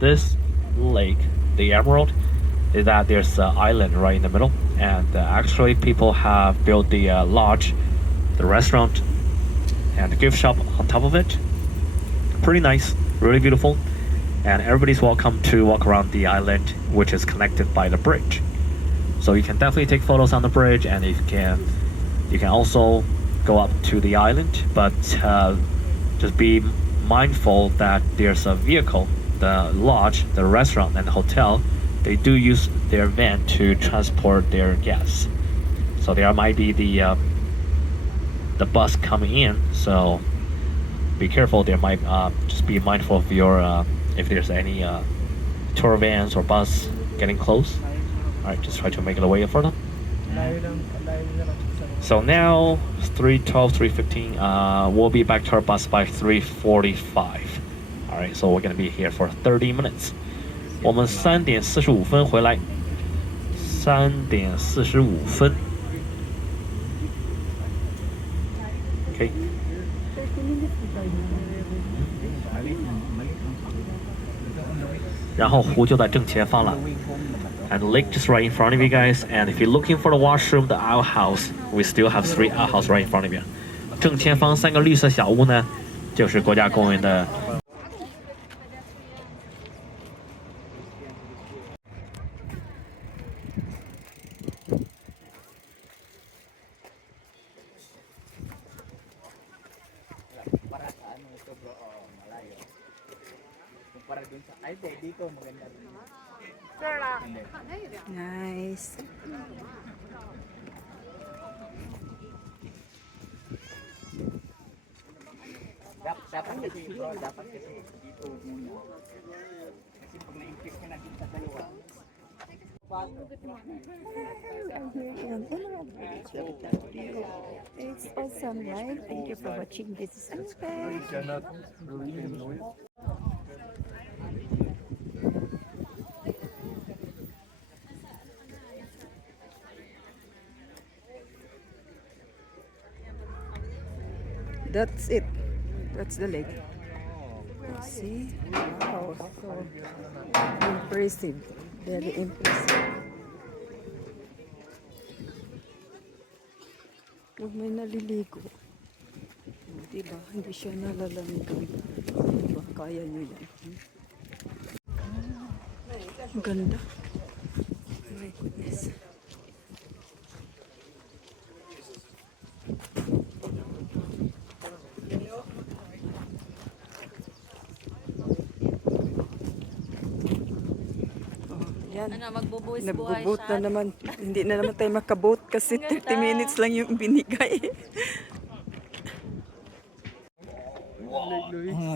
this lake, the Emerald, is that there's an island right in the middle, and actually people have built the lodge, the restaurant, and the gift shop on top of it. Pretty nice, really beautiful, and everybody's welcome to walk around the island, which is connected by the bridge. So you can definitely take photos on the bridge, and you can also go up to the island, but just be mindful that there's a vehicle, the lodge, the restaurant, and the hotel. They do use their van to transport their guests. So there might be the bus coming in. So be careful. There might just be mindful of your if there's any tour vans or bus getting close. All right, just try to make it away for them. So now it's 3:12, 3:15. We'll be back to our bus by 3:45. All right, so we're gonna be here for 30 minutes. 我们3:45回来。3:45。Okay.然后湖就在正前方了。And the lake just right in front of you guys. And if you're looking for the washroom, the outhouse, we still have 3 outhouse right in front of you. 正前方3个绿色小屋呢，就是国家公园的。Nice. Dapat kasi bro, dapat kasi dito muna. Kasi pag na-increase ka na dito sa dalawa. It's awesome, right? Thank you for watching this. That's it. That's the lake. See? Wow, so impressive. Very impressive. Huwag may naliligo. Diba? Hindi siya nalalamig. Diba? Kaya nyo yan. Ang ganda. My goodness. Yan. Ano, magbubuhis-buhay Nagbo-boat siya. na naman. Hindi na naman tayo makaboat kasi 30 minutes lang yung binigay.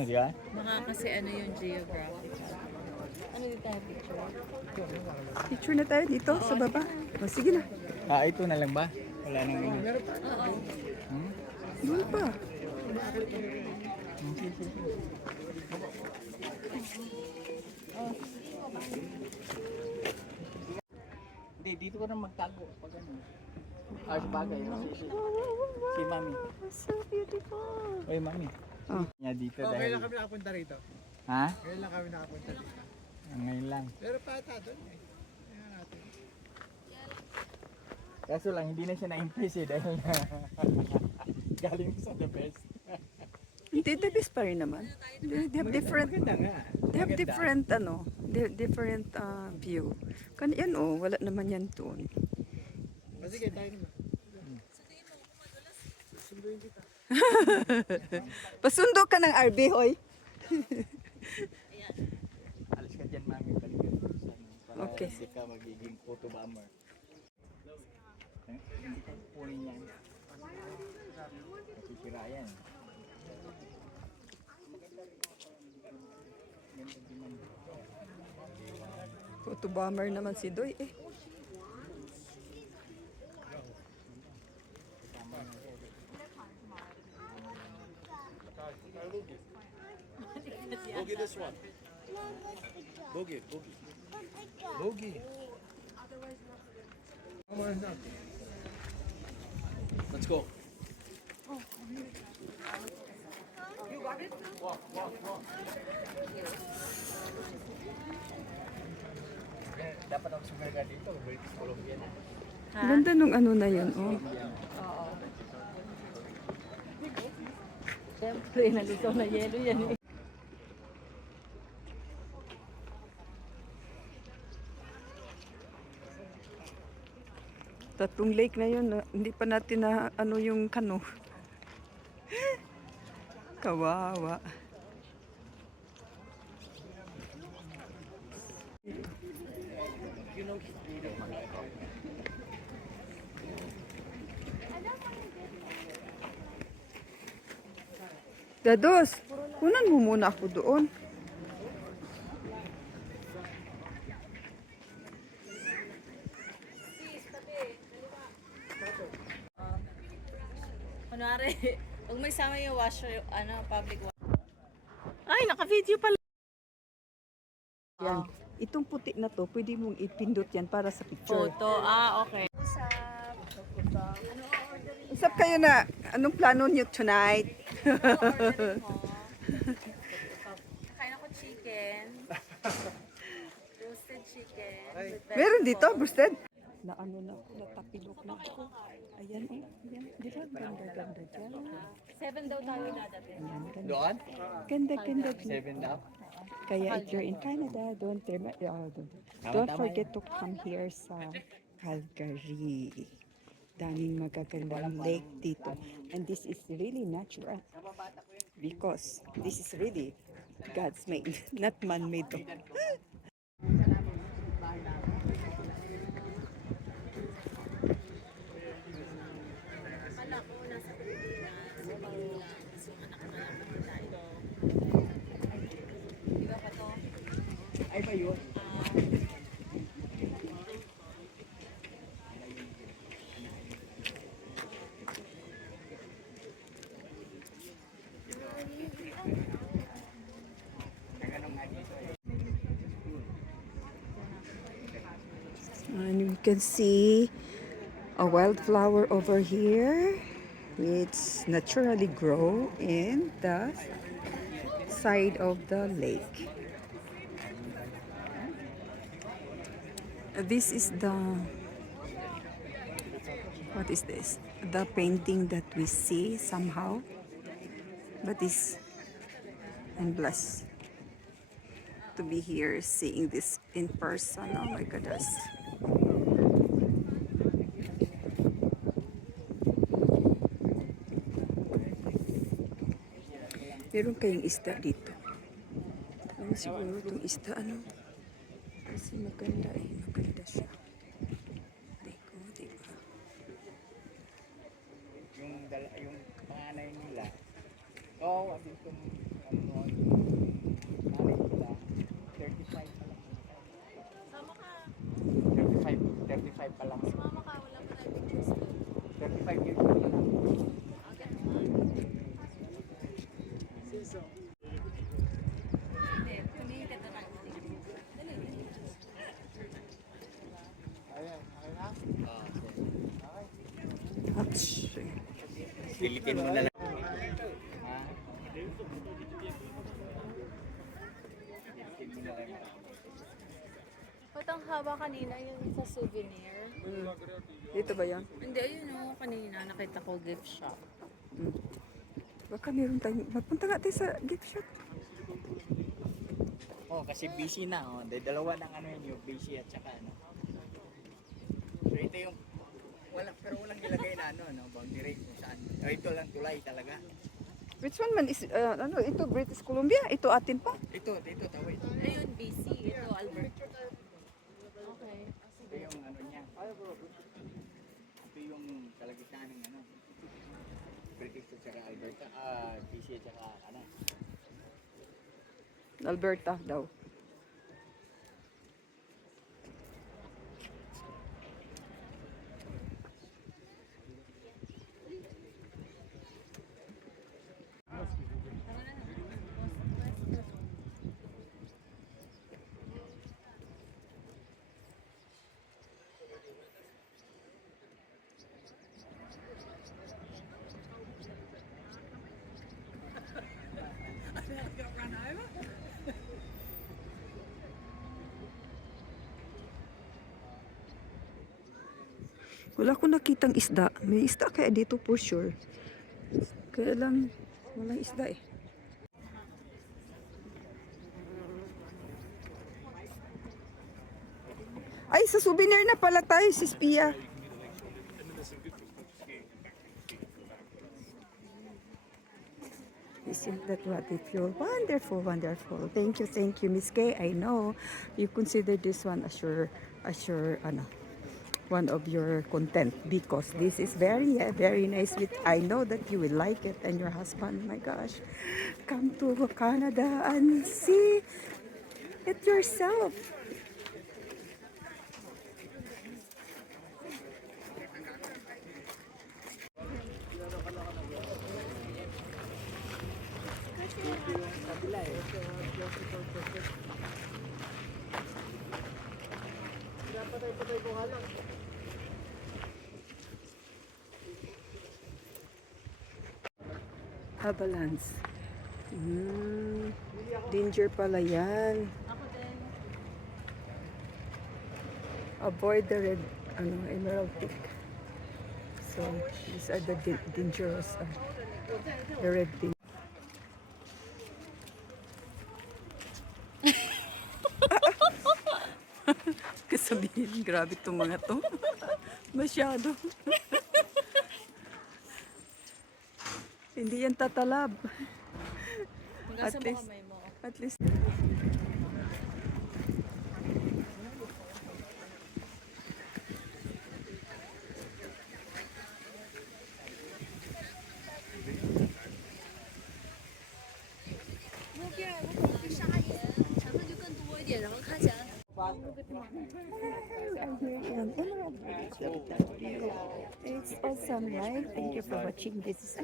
Di ba? Mga kasi ano yung geographic. Ano dito tayo picture? Picture na tayo dito sa baba. O, sige na. Ito na lang ba? Wala nang ano. Doon pa. Hindi, dito ka na magtago pag ano. Bagay. Si Mami. So beautiful. Oy, Mami. Oh. Yan dito Ngayon dahil. lang kami nakapunta rito. Ha? Ngayon lang kami nakapunta dito. Ngayon lang. Pero pata doon eh. Ayan natin. Kaso lang, hindi na siya na-impress eh dahil na galing sa the best. Hindi, the best pa rin naman. They have different, Maganda nga. they have different, different view. Yan wala naman yan doon. O sige, tayo naman. Sunduin kita. Pasundo ka ng RV, hoy. Alis ka dyan, Mami. Balik ka dito sa ano, para Okay. hindi ka magiging photo bomber. Hindi ka kukunin yan. Masisira yan. Photo bomber naman si Doy eh. Boogie this one. Boogie, boogie. Boogie. Let's go. Dapat ako sumirga dito, British Columbia na. Ganda nung ano na yun, oh. Siyempre, nalito na yelo yan eh. Tatlong lake na yun, hindi pa natin na ano yung kano. Kawawa. Dados, kunan mo muna ako doon. Kunwari, pag may sama yung washer, ano, public washer. Ay, naka-video pala. Yan. Itong puti na to, pwede mong ipindot yan para sa picture. Photo, okay. Usap kayo na, anong plano niyo tonight? Orderin mo. Kain ako chicken. Roasted chicken. with Meron dito, vegetables. busted? Na ano na, natapilok na ako. Ayan, oh. Ayan. Di ba? Ganda-ganda dyan. 7 daw tayo dadating. Ayan, ganda. Doon? Ganda-ganda. 7 daw. Kaya if you're in Canada, don't forget to come here sa Calgary. Daming magagandang lake dito. And this is really natural. Because this is really God's made, not man-made. Akala ko nasa Pilipinas, sa Pilipinas, yung anak ko na lang nakita ito. Di ba pa to? Ay ba yun? And you can see a wildflower over here. It's naturally grow in the side of the lake. This is the, what is this? The painting that we see somehow. But is, I'm blessed to be here seeing this in person. Oh my goodness. Meron kayong isda dito. Ano siguro itong isda, ano? Kasi maganda eh. Maganda siya. Deko, diba? Yung panganay nila. Oo, kasi itong ano, panganay nila, 35 pa lang. Sama ka. 35 pa lang. Mama ka, wala pa tayo pictures ko. 35 years pa lang. Hindi, tumingin ka na lang. Ouch. Pilitin mo na lang. Ha? Ba't ang haba kanina yung sa souvenir? Dito ba yan? Hindi, ayun o. Kanina nakita ko gift shop. Baka meron tayong, mapunta nga tayo sa gift shop. Oh, kasi busy na. Oh. Dalawa ng ano yun, yung busy at saka ano. So ito yung, pero walang nilagay na ano, no? Boundary kung saan. Oh, ito lang tulay talaga. Which one man is, ano, ito British Columbia? Ito atin pa? Ito, tawid. Ayun, BC. Ito, Albert. Okay. Ito yung ano niya. Ito yung kalagitnaan ng ano. British at saka Alberta. BC at saka ano. Alberta daw. Wala ko nakitang isda. May isda kaya dito for sure. Kaya lang, walang isda eh. Ay, sa souvenir na pala tayo, sis Pia. Isn't that what it feels? Wonderful, wonderful. Thank you, Miss Kay. I know you consider this one as your, one of your content because this is very, very nice. I know that you will like it and your husband. My gosh, come to Canada and see it yourself. Avalanche. Danger pala yan. Avoid the red, emerald peak. So, these are the dangerous, the red thing. Kasabihin, grabe itong mga to. Masyado. Hindi yan tatalab. Hanggang sa mga may mo. At least. It's awesome, right? Thank you for watching this.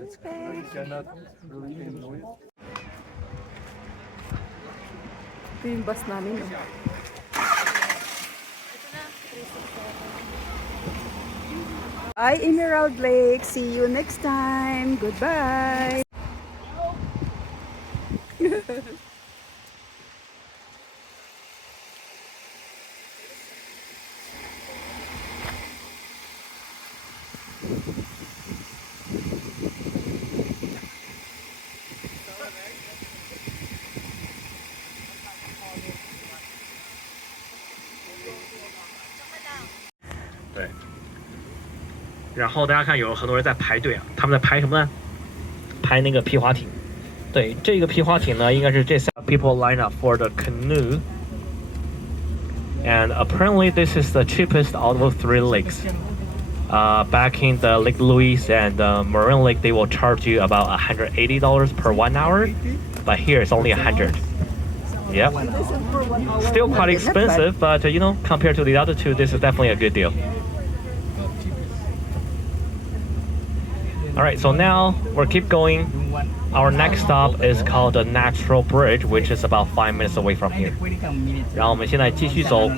Ito yung bus namin. Oh. Bye, Emerald Lake. See you next time. Goodbye.对。然后大家看，有很多人在排队啊，他们在排什么呢？排那个皮划艇。对，这个皮划艇呢，应该是这3 people line up for the canoe. And apparently this is the cheapest out of 3 lakes. Back in the Lake Louise and Marin Lake, they will charge you about $180 per 1 hour, but here it's only 100. Yep. Still quite expensive, but you know, compared to the other two, this is definitely a good deal. All right, so now we'll keep going. Our next stop is called the Natural Bridge, which is about 5 minutes away from here. 然后我们现在继续走。